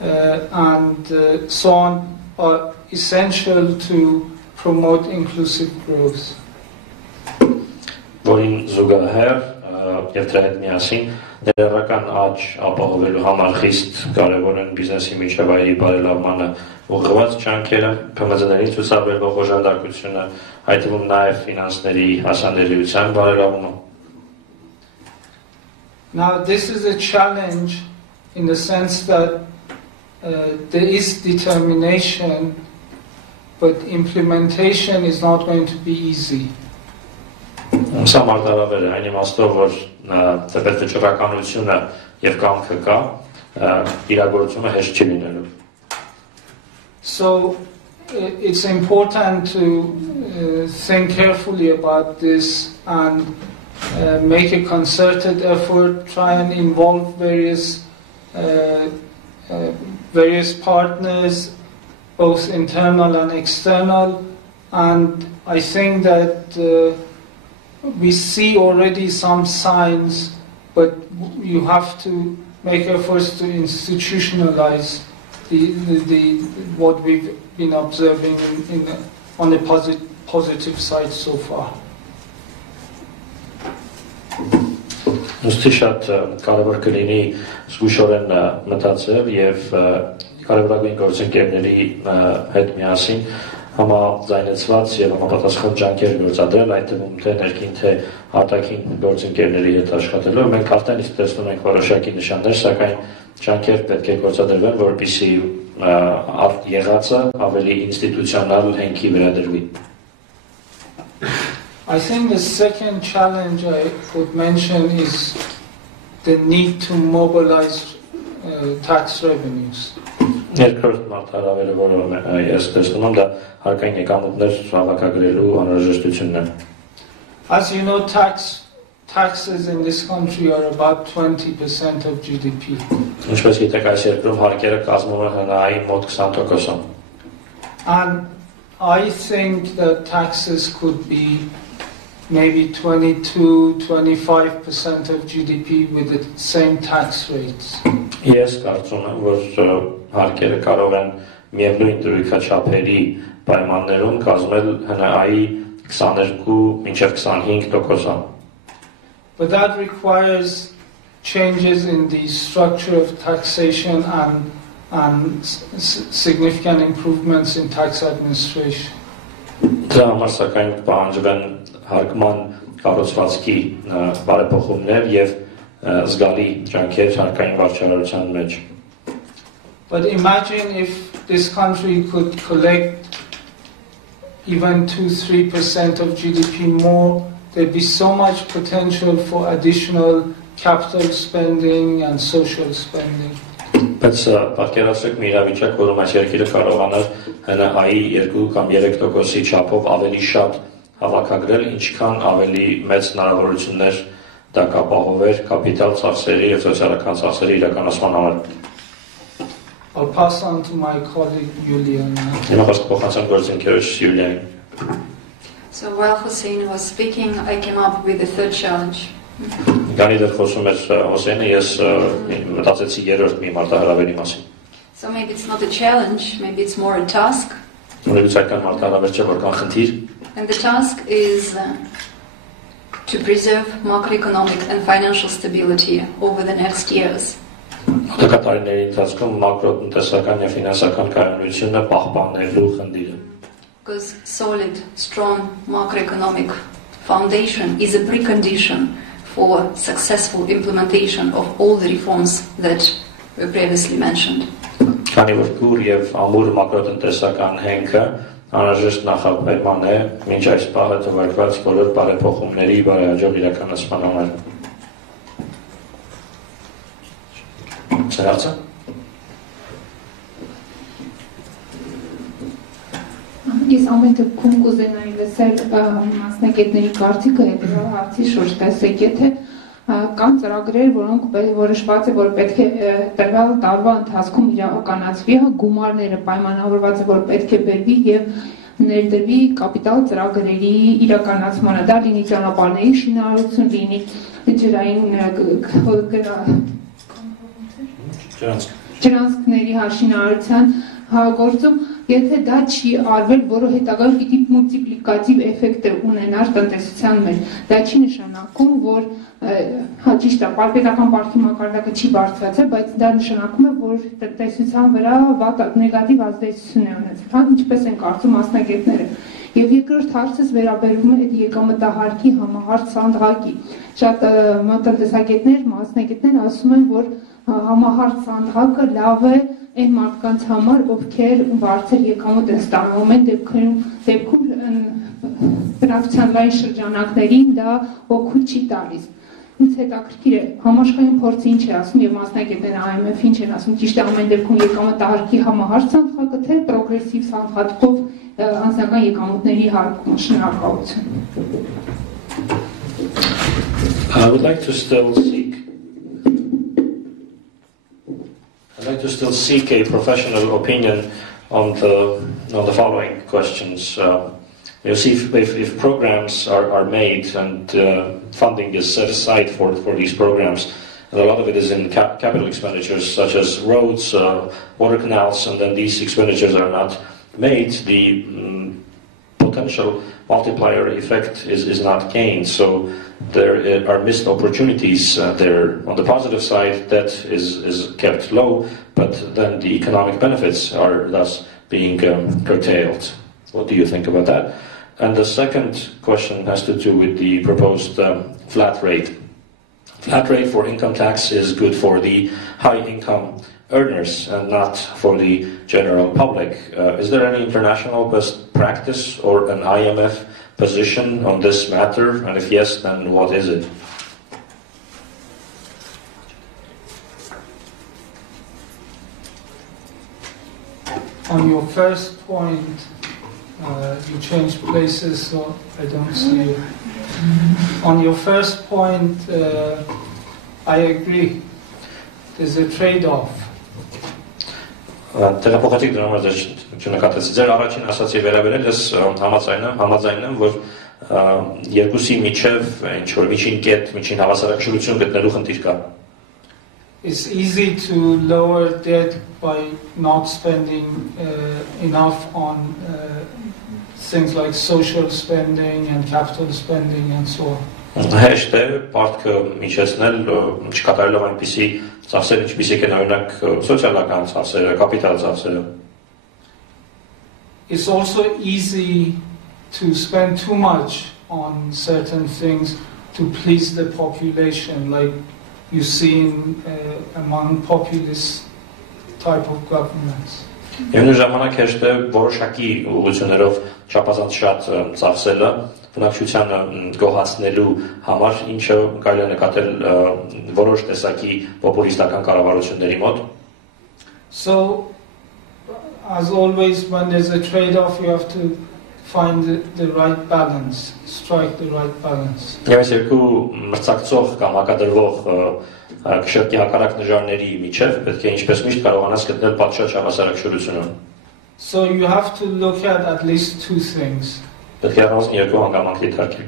and so on, are essential to promote inclusive growth. Որին զուգահեռ եւ դրա հետ միասին ներառական աճ ապահովելու համար խիստ կարևոր են բիզնեսի միջավայրի բարելավմանը ուղղված ջանքերը, ՓՄԶ-ների ցուցաբերվող օժանդակությունը, այդ թվում նաեւ ֆինանսների հասանելիության բարելավումը. Now this is a challenge in the sense that there is determination, but implementation is not going to be easy. Սա մարտահրավեր է, այն իմաստով, որ թեպետ վճռականությունը եւ կամքը կա, իրագործումը հեշտ չի լինելու. So it's important to think carefully about this and make a concerted effort, try and involve various partners, both internal and external, and I think that we see already some signs, but you have to make efforts to institutionalize what we've been observing on the positive side so far. Ուստի շատ կարևոր կլինի զգուշորեն մտածել եւ կարևորագույն գործընկերների հետ միասին համաձայնեցված եւ համապատասխան ջանքեր գործադրել, այդ թվում թե ներքին թե արտաքին գործընկերների հետ աշխատելով, մենք արդեն իսկ տեսնում ենք որոշակի նշաններ, սակայն ջանքեր պետք է գործադրվեն, որպեսզի եղածը ավելի ինստիտուցիոնալ հենքի վերադրվի. I think the second challenge I would mention is the need to mobilize tax revenues. Երկրորդ մարտահրավերը, որը ես տեսնում եմ, դա հարկային եկամուտներ հավաքագրելու անհրաժեշտությունն է. As you know, taxes in this country are about 20% of GDP. Ինչպես գիտեք, այս երկրում հարկերը կազմում են ՀՆԱ-ի մոտ 20%. And I think that taxes could be maybe 22-25% of GDP with the same tax rates. Ես կարծում եմ, որ հարկերը կարող են միևնույն դրույքաչափերի պայմաններում կազմել ՀՆԱ-ի 22-25%. But that requires changes in the structure of taxation and significant improvements in tax administration. Դրա համար սակայն պահանջվեն հարկման կառուցվածքի բարեփոխումներ եւ զգալի ջանքեր հարկային վարչարարության մեջ. But imagine if this country could collect even 2-3% of GDP more, there'd be so much potential for additional capital spending and social spending. Բայց պատկերացրեք մի իրավիճակ, որում այս երկիրը կարողանար ՀՆԱ-ի 2 կամ 3%-ի չափով ավելի շատ հավաքագրել, ինչքան ավելի մեծ հնարավորություններ դա կապահովեր կապիտալ ծախսերի եւ սոցիալական ծախսերի իրականացման համար. I'll pass on to my colleague Julian. So while Hussein was speaking, I came up with the third challenge. So maybe it's not a challenge, maybe it's more a task. And the task is to preserve macroeconomic and financial stability over the next years. Because solid, strong macroeconomic foundation is a precondition for successful implementation of all the reforms that were previously mentioned. Քանի որ գուր եւ ամուր մակրոտնտեսական հենքը անհրաժեշտ նախապայման է մինչ այս պահը թվարկված բոլոր բարեփոխումների բարեհաջող իրականացման համար։ Ցարածը Ես ամեն դեպքում կուզենայի լսել մասնակիցների կարծիքը այդ հարցի շուրջ, տեսեք, եթե կան ծրագրեր, որոնք որոշված է, որ պետք է տվյալ տարվա ընթացքում իրականացվի, գումարները պայմանավորված է, որ պետք է բերվի եւ ներդրվի կապիտալ ծրագրերի իրականացմանը, դա լինի ճանապարհների շինարարություն, լինի ջրանցքների շինարարության գործում, եթե դա չի արվել, որը հետագայում պիտի մուլտիպլիկատիվ էֆեկտ ունենար տնտեսության մեջ, դա չի նշանակում, որ ճիշտ է, պետական պարտքի մակարդակը չի բարձրացել, բայց դա նշանակում է, որ տնտեսության վրա նեգատիվ ազդեցություն է ունեցել, ինչպես են կարծում մասնագետները։ Եվ երկրորդ հարցս վերաբերվում է այդ եկամտահարկի համահարց սանդղակի։ Շատ տնտեսագետներ, մասնագետներ ասում են, որ համահարց սանդղակը լավ է այն մարդկանց համար, ովքեր բարձր եկամուտ են ստանում, այն դեպքում բնակչության լայն շրջանակներին դա օգուտ չի տալիս։ Ինձ հետաքրքիր է, համաշխարհային փորձը ինչ է ասում եւ մասնագետները IMF ինչ են ասում, ճիշտ է ամեն դեպքում եկամտահարկի համահարց սանդղակը թե պրոգրեսիվ սանդղակով անձնական եկամուտների հարկումը։ Շնորհակալություն։ I would like to still seek a professional opinion on the following questions. You see, if programs are made and funding is set aside for these programs, and a lot of it is in capital expenditures such as roads, water canals, and then these expenditures are not made, the potential multiplier effect is not gained. So there are missed opportunities there. On the positive side, that is kept low, but then the economic benefits are thus being curtailed. What do you think about that? And the second question has to do with the proposed flat rate. Flat rate for income tax is good for the high income earners and not for the general public. Is there any international best practice or an IMF position on this matter? And if yes, then what is it? On your first point, you changed places, so I don't see you. On your first point, I agree. There's a trade-off. Տեղափոխեցիք դրա համար չնկատեցի։ Ձեր առաջին ասացի վերաբերել ես համաձայն եմ, որ երկուսի միջև ինչ որ միջին կետ, միջին հավասարակշռություն գտնելու խնդիր կա։ It's easy to lower debt by not spending enough on things like social spending and capital spending and so on. Հեշտ է պարտքը միջեցնել, չկատարելով այնպիսի ծախսեր, ինչպիսիք են օրինակ սոցիալական ծախսերը, կապիտալ ծախսերը։ It's also easy to spend too much on certain things to please the population, like you see among populist type of governments. Եվ նույն ժամանակ հեշտ է որոշակի ուղղություններով չափազանց շատ ծախսելը բնակչությանը գոհացնելու համար, ինչը կարելի է նկատել որոշ տեսակի պոպուլիստական կառավարությունների մոտ։ So, as always, when there's a trade-off, you have to find the right balance, strike the right balance. Եվ այս երկու մրցակցող կամ հակադրվող կշեռքի հակառակ նժարների միջև պետք է ինչպես միշտ կարողանաս գտնել պատշաճ հավասարակշռությունը։ So you have to look at least two things. Պետք է առանձին երկու հանգամանք դիտարկել։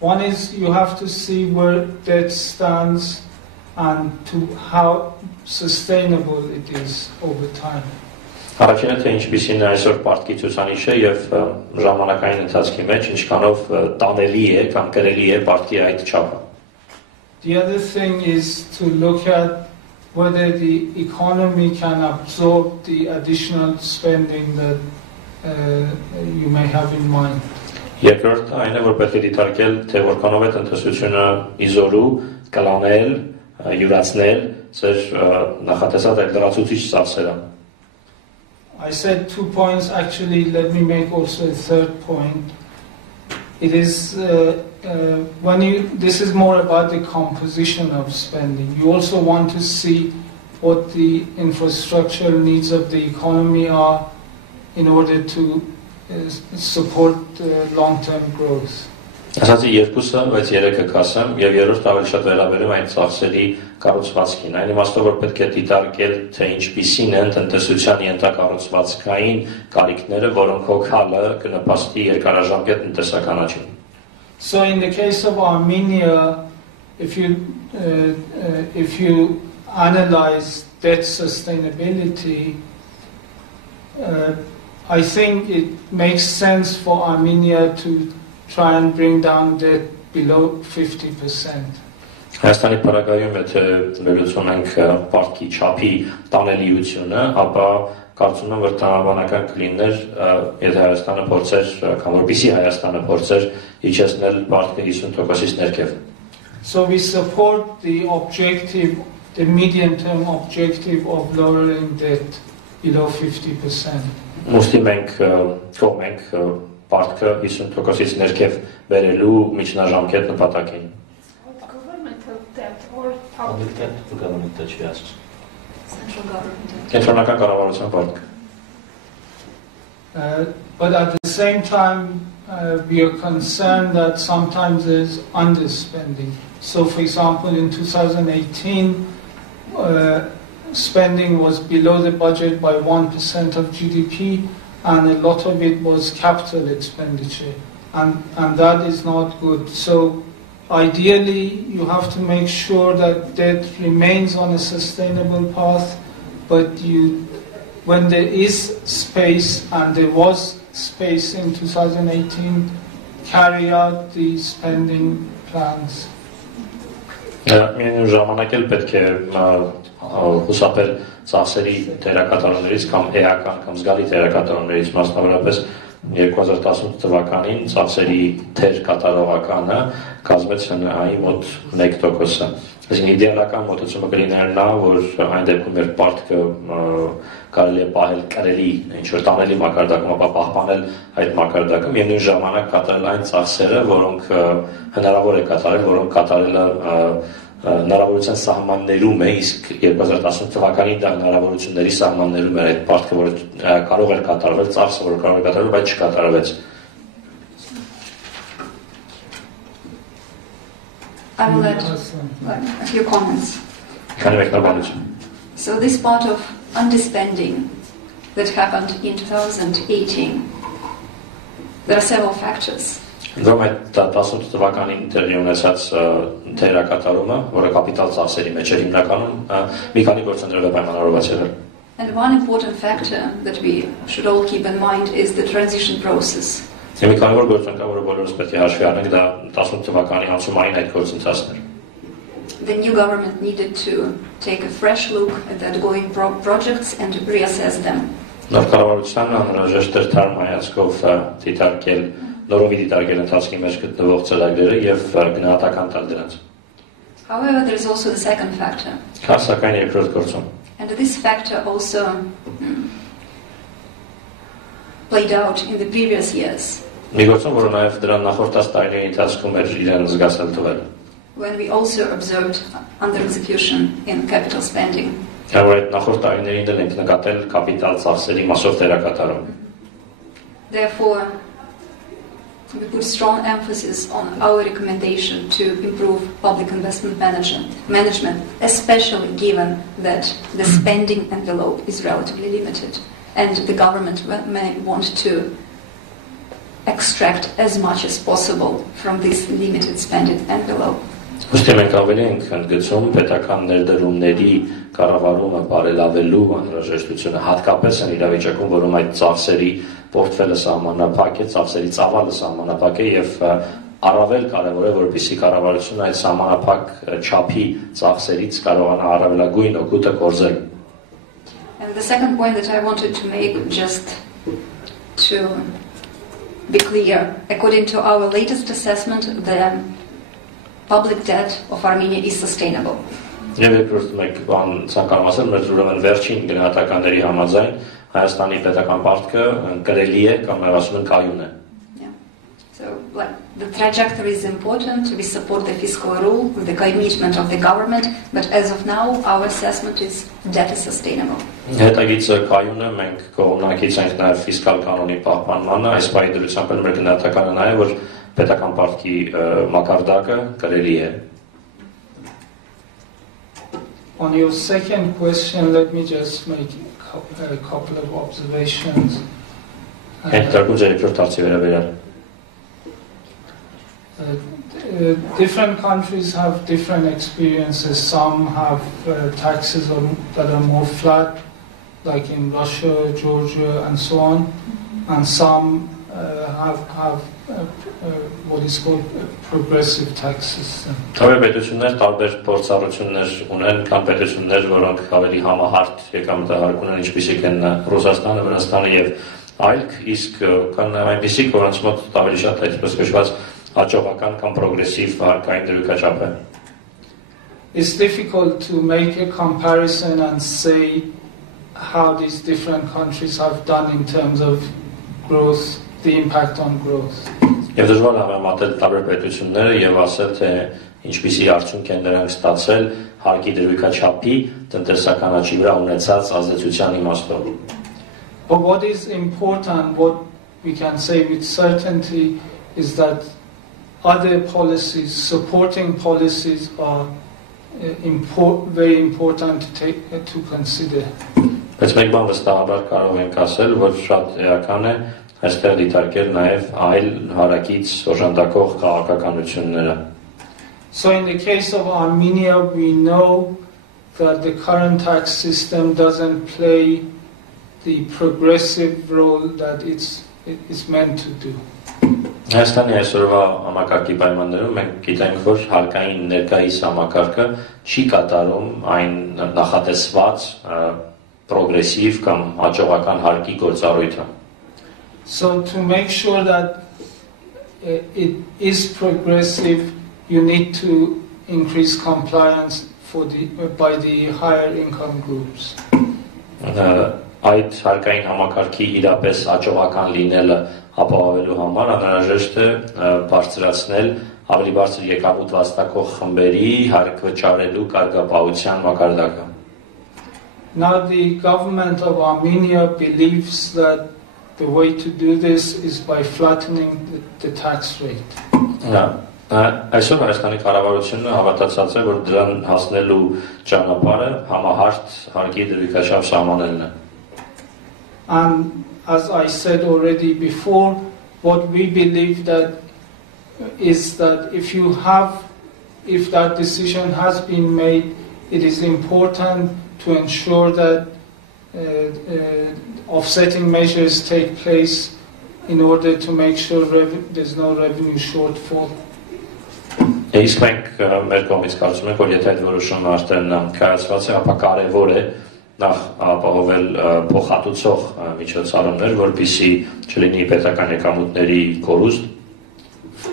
One is you have to see where debt stands and to how sustainable it is over time. Առաջինը թե ինչպիսին է այսօր պարտքի ցուցանիշը եւ ժամանակային ընթացքի մեջ ինչքանով տանելի է կամ կրելի է պարտքի այդ չափը։ The other thing is to look at whether the economy can absorb the additional spending that you may have in mind. Երկրորդը այն է, որ պետք է դիտարկել, թե որքանով է տնտեսությունը իզորու, կլանել, յուրացնել ձեր նախատեսած այդ լրացուցիչ ծախսերը։ I said 2 points. Actually, let me make also a third point. It is this is more about the composition of spending. You also want to see what the infrastructural needs of the economy are in order to support long-term growth. Ասացի երկուսը, բայց երեքը կասեմ, եւ երրորդը ավելի շատ վերաբերում այն ծախսերի կառուցվածքին։ Այն իմաստով, որ պետք է դիտարկել, թե ինչպիսին են տնտեսության ենթակառուցվածքային կարիքները, որոնք հոգալը կնպաստի երկարաժամկետ տնտեսական աճին։ So in the case of Armenia, if you analyze debt sustainability, I think it makes sense for Armenia to try and bring down debt below 50%. Հայաստանի պարագայում եթե վերլուծում ենք պարտքի չափի տանելիությունը, ապա կարծում եմ, որ տրամաբանական կլիններ, եթե Հայաստանը փորձեր, կամ որպեսզի Հայաստանը փորձեր իջեցնել պարտքը 50%-ից ներքև։ So we support the objective, the medium-term objective of lowering debt below 50%. Ուստի մենք կողմ ենք պարտքը 50%-ից ներքև վերելու միջնաժամկետ նպատակին։ Governmental debt or public debt for government debt, she asks. Central government. Կենտրոնական կառավարության պարտքը։ But at the same time, we are concerned that sometimes there's underspending. So, for example, in 2018, spending was below the budget by 1% of GDP, and a lot of it was capital expenditure, and that is not good. So, ideally, you have to make sure that debt remains on a sustainable path, but when there is space, and there was space in 2018, carry out the spending plans. Միայն ժամանակ էլ պետք է խուսափել ծախսերի դերակատարումներից կամ էական կամ զգալի դերակատարումներից, մասնավորապես 2018 թվականին ծախսերի դեր կատարողականը կազմեց ՀՆԱ-ի մոտ 1%-ը։ Այսինքն իդեալական մոտեցումը կլիներ նա, որ այն դեպքում մեր պարտքը կարելի է պահել կրելի, ինչ-որ տանելի մակարդակում, ապա պահպանել այդ մակարդակում եւ նույն ժամանակ կատարել այն ծախսերը, որոնք հնարավոր է կատարել, որոնք կատարելը հնարավորության սահմաններում է, իսկ 2018 թվականին դա հնարավորությունների սահմաններում էր այդ պարտքը, որը կարող էր կատարվել, ծախսը, որը կարող էր կատարվել, բայց չկատարվեց։ I will add a few comments. So this part of underspending that happened in 2018, there are several factors. Դրոմ այդ 18 թվականին տեղի ունեցած դերակատարումը, որը կապիտալ ծախսերի մեջ էր հիմնականում, մի քանի գործընտրով պայմանավորված եղել։ And one important factor that we should all keep in mind is the transition process. Մի քանի որ գործընթաց կա, որը բոլորս պետք է հաշվի առնենք, դա 18 թվականի անցումային այդ գործընթացն էր։ The new government needed to take a fresh look at the ongoing projects and reassess them. Նոր կառավարությանն անհրաժեշտ էր թարմ հայացքով դիտարկել, նորովի դիտարկել ընթացքի մեջ գտնվող ծրագրերը եւ գնահատական տալ դրանց։ However, there is also the second factor. Կա սակայն երկրորդ գործոն։ And this factor also played out in the previous years. Մի գործոն, որը նաեւ դրան նախորդած տարիների ընթացքում էր իրեն զգացել թվել։ When we also observed under execution in capital spending. Այդ նախորդ տարիներին դել ենք նկատել կապիտալ ծախսերի մասով դերակատարում։ Therefore, we put strong emphasis on our recommendation to improve public investment management, especially given that the spending envelope is relatively limited, and the government may want to extract as much as possible from this limited spending envelope. Ուստի մենք ավելի ենք ընդգծում պետական ներդրումների կառավարումը բարելավելու անհրաժեշտությունը, հատկապես այն իրավիճակում, որում այդ ծախսերի պորտֆելը սահմանափակ է, ծախսերի ծավալը սահմանափակ է եւ առավել կարեւոր է, որպեսզի կառավարությունը այդ սահմանափակ չափի ծախսերից կարողանա առավելագույն օգուտը կորզել։ And the second point that I wanted to make, just to be clear. According to our latest assessment, the public debt of Armenia is sustainable. Եվ երկրորդ մեկ բան ցանկանում ասել, մեր ուրեմն վերջին գնահատականների համաձայն Հայաստանի պետական պարտքը կրելի է կամ ասում են կայուն է։ So, like, the trajectory is important. We support the fiscal rule with the commitment of the government, but as of now, our assessment is debt is sustainable. Հետագիծը կայուն է, մենք կողմնակից ենք նաև ֆիսկալ կանոնի պահպանմանը, այս պահի դրությամբ մեր գնահատականը նաև որ պետական պարտքի մակարդակը կրելի է։ On your second question, let me just make a couple of observations. Different countries have different experiences. Some have taxes that are more flat, like in Russia, Georgia, and so on, and some have what is called progressive tax system. Պետություններ տարբեր փորձառություններ ունեն, կան պետություններ, որոնք ավելի համահարթ եկամտահարկ ունեն, ինչպիսիք են Ռուսաստանը, Վրաստանը եւ այլք, իսկ կան այնպիսիք, որոնց մոտ ավելի շատ այսպես կոչված հաջողական կամ պրոգրեսիվ հարկային դրույքաչափ է։ It's difficult to make a comparison and say how these different countries have done in terms of growth, the impact on growth. Եվ դժվար է համեմատել տարբեր պետությունները եւ ասել թե ինչպիսի արդյունք են նրանք ստացել հարկի դրույքաչափի տնտեսական աճի վրա ունեցած ազդեցության իմաստով։ But what is important, what we can say with certainty, is that other policies, supporting policies, are very important to consider. Բայց մեկ բան վստահաբար կարող ենք ասել, որ շատ էական է այստեղ դիտարկել նաև այլ հարակից օժանդակող քաղաքականությունները։ So in the case of Armenia, we know that the current tax system doesn't play the progressive role that it's meant to do. Հայաստանի այսօրվա համակարգի պայմաններում մենք գիտենք, որ հարկային ներկայիս համակարգը չի կատարում այն նախատեսված պրոգրեսիվ կամ հաջողական հարկի գործառույթը։ So to make sure that it is progressive, you need to increase compliance by the higher income groups. Այդ հարկային համակարգի իրապես հաջողական լինելը ապահովելու համար անհրաժեշտ է բարձրացնել ավելի բարձր եկամուտ վաստակող խմբերի հարկ վճարելու կարգապահության մակարդակը։ Now the government of Armenia believes that the way to do this is by flattening the tax rate. Այսօր Հայաստանի կառավարությունը հավատացած է, որ դրան հասնելու ճանապարհը համահարթ հարկի դրույքաչափ սահմանելն է։ And as I said already before, what we believe that is that if that decision has been made, it is important to ensure that offsetting measures take place in order to make sure there's no revenue shortfall. Իսկ մենք մեր կողմից կարծում ենք, որ եթե այդ որոշումը արդեն կայացված է, ապա կարևոր է նախ ապահովել փոխհատուցող միջոցառումներ, որպեսզի չլինի պետական եկամուտների կորուստ։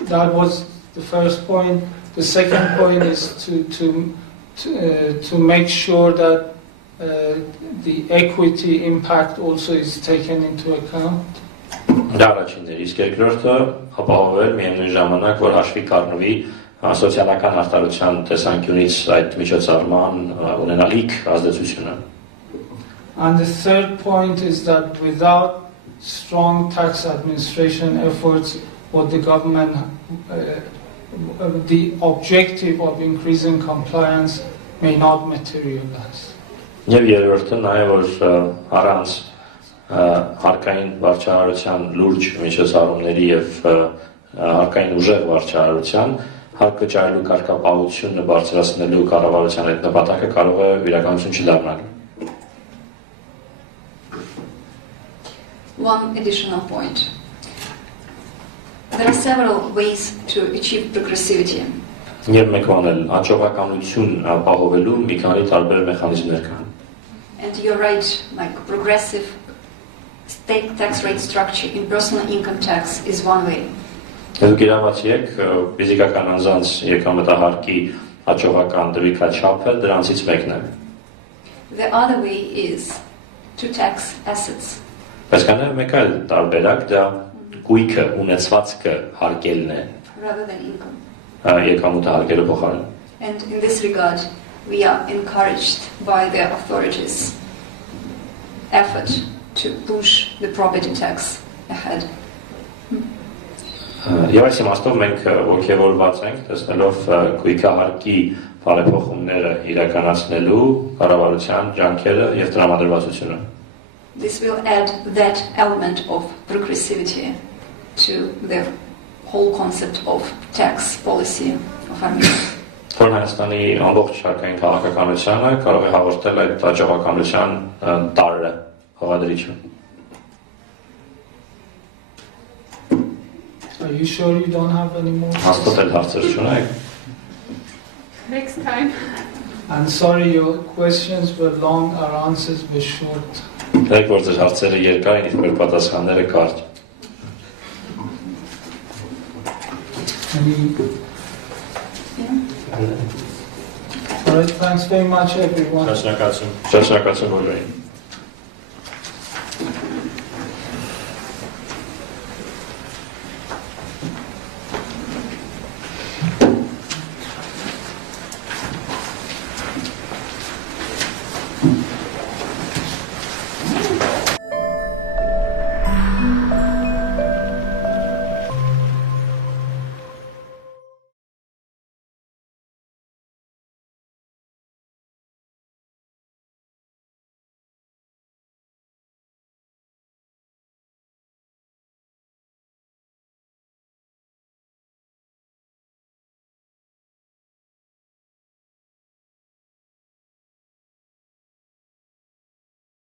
That was the first point. The second point is to make sure that the equity impact also is taken into account. Դա առաջինն է, իսկ երկրորդը ապահովել միևնույն ժամանակ, որ հաշվի կառնվի սոցիալական արտադրության տեսանկյունից այդ միջոցառման ունենալիք ազդեցությունը։ And the third point is that without strong tax administration efforts, what the government, the objective of increasing compliance may not materialize. Եվ երրորդը նաև որ առանց հարկային վարչարարության լուրջ միջոցառումների եւ հարկային ուժեղ վարչարարության հարկը ճարելու կարգապահությունը բարձրացնելու կառավարության այդ նպատակը կարող է իրականություն չդառնալ։ One additional point. There are several ways to achieve progressivity. Եվ մեկ բան էլ հաջողականություն ապահովելու մի քանի տարբեր մեխանիզմներ կան։ And you're right, like progressive state tax rate structure in personal income tax is one way. Դուք իրավացի եք ֆիզիկական անձանց եկամտահարկի հաջողական դրույքաչափը դրանցից մեկն է։ The other way is to tax assets. Բայց կան մեկ այլ տարբերակ, դա գույքը, ունեցվածքը հարկելն է։ Rather than income. Եկամուտը հարկելու փոխարեն։ And in this regard, we are encouraged by the authorities' effort to push the property tax ahead. Եվ այս իմաստով մենք ոգևորված ենք տեսնելով գույքահարկի բարեփոխումները իրականացնելու կառավարության ջանքերը եւ տրամադրվածությունը։ This will add that element of progressivity to the whole concept of tax policy of Armenia. Որ Հայաստանի ամբողջ շարքային քաղաքականությանը կարող է հաղորդել այդ հաջողականության տարրը հողադրիչը։ Are you sure you don't have any more? Հաստատել հարցեր չունեք։ Next time. I'm sorry, your questions were long, our answers were short. Դեք որ ձեր հարցերը երկար են, իսկ մեր պատասխանները կարճ։ All right, thanks very much, everyone. Շնորհակալություն բոլորին։